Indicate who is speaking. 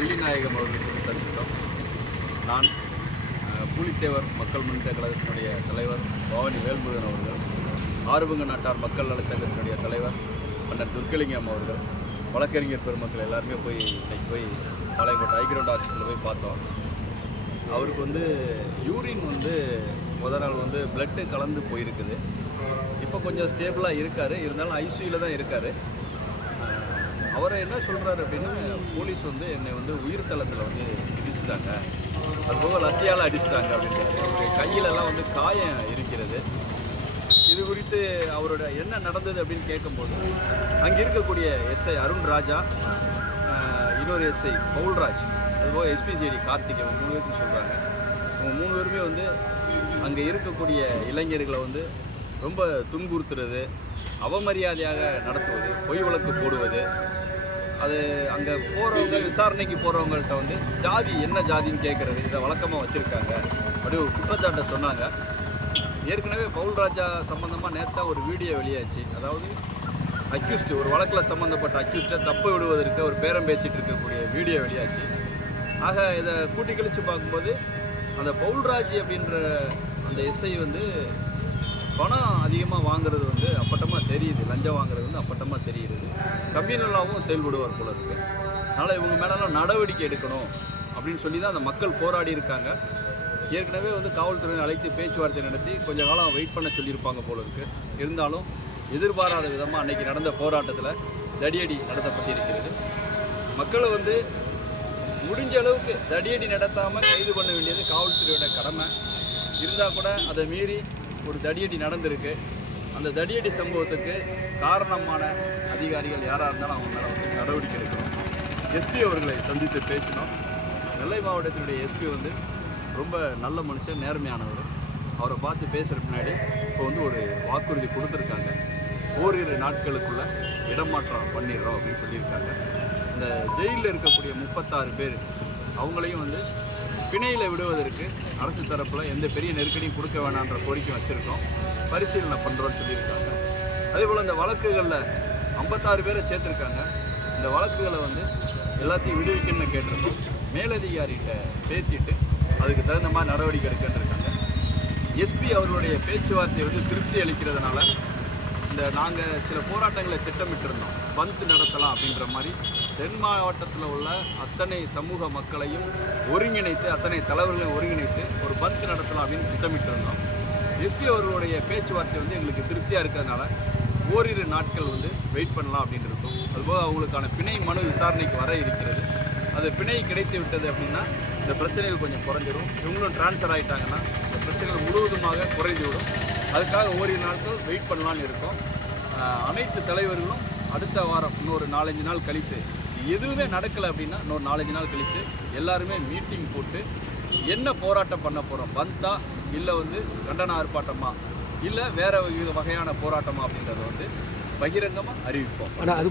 Speaker 1: வள்ளிநாயகம் அவர்களை சொல்லி சந்தித்தோம். நான் புலித்தேவர் பூலித்தேவர் மக்கள் முன்னேற்ற கழகத்தினுடைய தலைவர் பவானி வேல்முருகன் அவர்கள் ஆறுமுக நாட்டார் மக்கள் நலச்சங்கத்தினுடைய தலைவர் அண்ணன் துர்க்கலிங்கம் அவர்கள் வழக்கறிஞர் பெருமக்கள் எல்லாருமே போய் இன்னைக்கு போய் பாளையங்கோட்டை ஐக்கிரவுண்ட் ஹாஸ்பிட்டலில் போய் பார்த்தோம். அவருக்கு வந்து யூரின் வந்து முத நாள் வந்து பிளட்டு கலந்து போயிருக்குது. இப்போ கொஞ்சம் ஸ்டேபிளாக இருக்கார். இருந்தாலும் ஐசியூவில் தான் இருக்கார். அவர் என்ன சொல்கிறாரு அப்படின்னா போலீஸ் வந்து என்னை வந்து உயிர் தளத்தில் வந்து இடிச்சிட்டாங்க. அதுபோக லத்தியால் அடிச்சிட்டாங்க அப்படின்றாரு. கையிலெல்லாம் வந்து காயம் இருக்கிறது. இது குறித்து அவரோட என்ன நடந்தது அப்படின்னு கேட்கும்போது அங்கே இருக்கக்கூடிய எஸ்ஐ அருண் ராஜா இன்னொரு எஸ்ஐ பவுல்ராஜ் அதுபோக எஸ்பிசிஐடி கார்த்திக் அவங்க மூணு பேருக்கு சொல்கிறாங்க அவங்க மூணு பேருமே வந்து அங்கே இருக்கக்கூடிய இளைஞர்களை வந்து ரொம்ப துன்புறுத்துறது அவமரியாதையாக நடத்துவது பொய் வழக்கு போடுவது அது அங்கே போகிறவங்க விசாரணைக்கு போகிறவங்கள்ட்ட வந்து ஜாதி என்ன ஜாதின்னு கேட்குறது இதை வழக்கமாக வச்சுருக்காங்க அப்படி ஒரு குற்றச்சாட்டை சொன்னாங்க. ஏற்கனவே பவுல் ராஜா சம்மந்தமாக நேற்றா ஒரு வீடியோ வெளியாச்சு. அதாவது அக்யூஸ்டு ஒரு வழக்கில் சம்மந்தப்பட்ட அக்யூஸ்டை தப்பு விடுவதற்கு ஒரு பேரம் பேசிகிட்டு இருக்கக்கூடிய வீடியோ வெளியாச்சு. ஆக இதை கூட்டி கழித்து பார்க்கும்போது அந்த பவுல்ராஜ் அப்படின்ற அந்த இசை வந்து பணம் அதிகமாக வாங்குறது வந்து லஞ்சம் வாங்குறது வந்து அப்பட்டமாக தெரிகிறது கம்யூனலாகவும் செயல்படுவார் போல இருக்கு. அதனால் இவங்க மேலெல்லாம் நடவடிக்கை எடுக்கணும் அப்படின்னு சொல்லி தான் அந்த மக்கள் போராடி இருக்காங்க. ஏற்கனவே வந்து காவல்துறையினர் அழைத்து பேச்சுவார்த்தை நடத்தி கொஞ்ச காலம் வெயிட் பண்ண சொல்லியிருப்பாங்க போல இருக்கு. இருந்தாலும் எதிர்பாராத விதமாக அன்னைக்கு நடந்த போராட்டத்தில் தடியடி நடத்தப்பட்டிருக்கிறது. மக்களை வந்து முடிஞ்ச அளவுக்கு தடியடி நடத்தாமல் கைது பண்ண வேண்டியது காவல்துறையோட கடமை. இருந்தால் கூட அதை மீறி ஒரு தடியடி நடந்திருக்கு. அந்த தடியடி சம்பவத்துக்கு காரணமான அதிகாரிகள் யாராக இருந்தாலும் அவங்க மேலே வந்து நடவடிக்கை எடுக்கணும். எஸ்பி அவர்களை சந்தித்து பேசினோம். நெல்லை மாவட்டத்தினுடைய எஸ்பி வந்து ரொம்ப நல்ல மனுஷன் நேர்மையானவர். அவரை பார்த்து பேசுகிற பின்னாடி இப்போ வந்து ஒரு வாக்குறுதி கொடுத்துருக்காங்க. ஓரிரு நாட்களுக்குள்ள இடமாற்றம் பண்ணிடுறோம் அப்படின்னு சொல்லியிருக்காங்க. இந்த ஜெயிலில் இருக்கக்கூடிய முப்பத்தாறு பேர் அவங்களையும் வந்து பிணையில் விடுவதற்கு அரசு தரப்பில் எந்த பெரிய நெருக்கடியும் கொடுக்க வேணான்ற கோரிக்கை வச்சுருக்கோம். பரிசீலனை பண்ணுறோன்னு சொல்லியிருக்காங்க. அதே போல் இந்த வழக்குகளில் ஐம்பத்தாறு பேரை சேர்த்துருக்காங்க. இந்த வழக்குகளை வந்து எல்லாத்தையும் விடுவிக்கணும்னு கேட்டிருக்கோம். மேலதிகாரிகிட்ட பேசிட்டு அதுக்கு தகுந்த மாதிரி நடவடிக்கை எடுக்கின்றிருக்காங்க எஸ்பி அவர்களுடைய பேச்சுவார்த்தை வந்து திருப்தி அளிக்கிறதுனால இந்த நாங்கள் சில போராட்டங்களை திட்டமிட்டிருந்தோம். பந்த் நடத்தலாம் அப்படின்ற மாதிரி தென் மாவட்டத்தில் உள்ள அத்தனை சமூக மக்களையும் ஒருங்கிணைத்து அத்தனை தலைவர்களையும் ஒருங்கிணைத்து ஒரு பந்த் நடத்தலாம் அப்படின்னு திட்டமிட்டிருந்தோம். எஸ்பி அவர்களுடைய பேச்சுவார்த்தை வந்து எங்களுக்கு திருப்தியாக இருக்கிறதுனால ஓரிரு நாட்கள் வந்து வெயிட் பண்ணலாம் அப்படின்னு இருக்கோம். அதுபோக அவங்களுக்கான பிணை மனு விசாரணைக்கு வர இருக்கிறது. அது பிணை கிடைத்து விட்டது அப்படின்னா இந்த பிரச்சனைகள் கொஞ்சம் குறைஞ்சிடும் இவங்களும் ட்ரான்ஸ்ஃபர் ஆகிட்டாங்கன்னா இந்த பிரச்சனைகள் முழுவதுமாக குறைந்துவிடும். அதுக்காக ஓரிரு நாட்கள் வெயிட் பண்ணலான்னு இருக்கோம். அனைத்து தலைவர்களும் அடுத்த வாரம் இன்னொரு நாலஞ்சு நாள் கழித்து எதுவுமே நடக்கலை அப்படின்னா இன்னொரு நாலஞ்சு நாள் கழித்து எல்லாருமே மீட்டிங் போட்டு என்ன போராட்டம் பண்ண போகிறோம் பந்தா இல்லை வந்து கண்டன ஆர்ப்பாட்டமா? இல்லை வேற வகையான போராட்டமா அப்படின்றத வந்து பகிரங்கமாக அறிவிப்போம்.
Speaker 2: ஆனால் அது